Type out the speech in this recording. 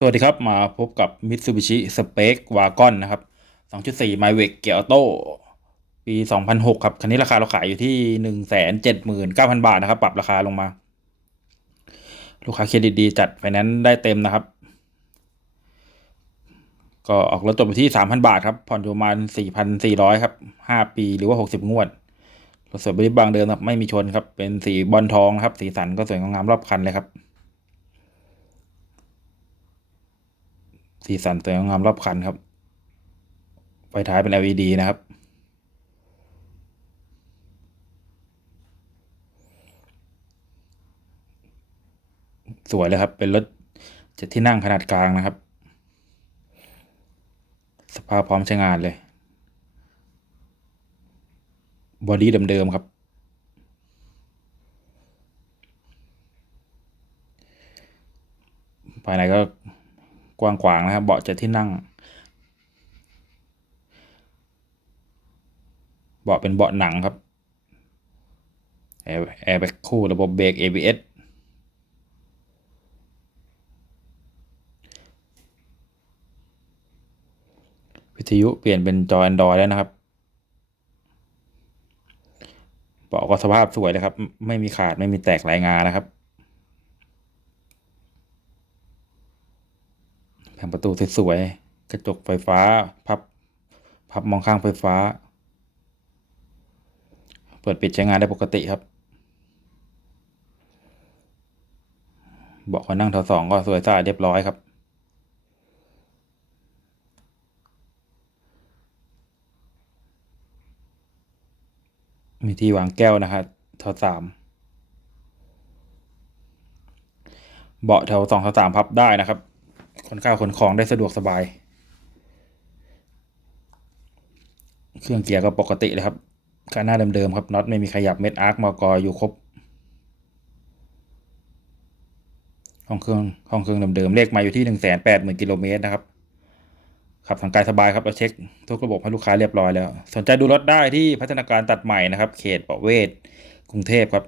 สวัสดีครับ มาพบกับ Mitsubishi Space Wagon นะครับ 2.4 m y w e g Gear Auto ปี 2006 ครับ คันนี้ราคาเราขายอยู่ที่ 179,000 บาทนะครับ ปรับราคาลงมา ลูกค้าเครดิตดีจัดไฟแนนซ์ได้เต็มนะครับ ก็ออกรถจบอยู่ที่ 3,000 บาทครับ ผ่อนอยู่ประมาณ 4,400 ครับ 5 ปีหรือว่า 60 งวด รถสวยบริบางเดิมครับ ไม่มีชนครับ เป็นสีบอลทองนะครับ สีสันก็สวยงามรอบคันเลยครับ สีสันสวยงามรอบคันครับ ไฟท้ายเป็น LED นะครับ สวยเลยครับ เป็นรถเจ็ดที่นั่งขนาดกลางนะครับ สภาพพร้อมใช้งานเลย บอดี้เดิมๆครับภายในก็ กว้างขวางนะครับ เบาะจ็ดที่นั่ง เบาะเป็นเบาะหนังครับแอร์แอร์แบ็คคู่ระบบเบรก ABS วิทยุเปลี่ยนเป็นจอ Android แล้วนะครับเบาะก็สภาพสวยเลยครับ ไม่มีขาดไม่มีแตกลายงานะครับ แผงประตูสวยๆกระจกไฟฟ้าพับพับมองข้างไฟฟ้า เปิดปิดใช้งานได้ปกติครับเบาะคนนั่งแถวสองก็สวยสะอาดเรียบร้อยครับ มีที่วางแก้วนะครับแถวสามเบาะแถวสองแถวสามพับได้นะครับ คนข้าวขนของได้สะดวกสบาย เครื่องเกียร์ก็ปกติเลยครับคันหน้าเดิมๆครับน็อตไม่มีขยับเม็ดอาร์คมอกออยู่ครบห้องเครื่องห้องเครื่องเดิมๆเลขมาอยู่ที่หนึ่งแสนแปดหมื่นกิโลเมตรนะครับขับทางกายสบายครับเราเช็คทุกระบบให้ลูกค้าเรียบร้อยแล้ว สนใจดูรถได้ที่พัฒนาการตัดใหม่นะครับ เขตประเวศกรุงเทพครับ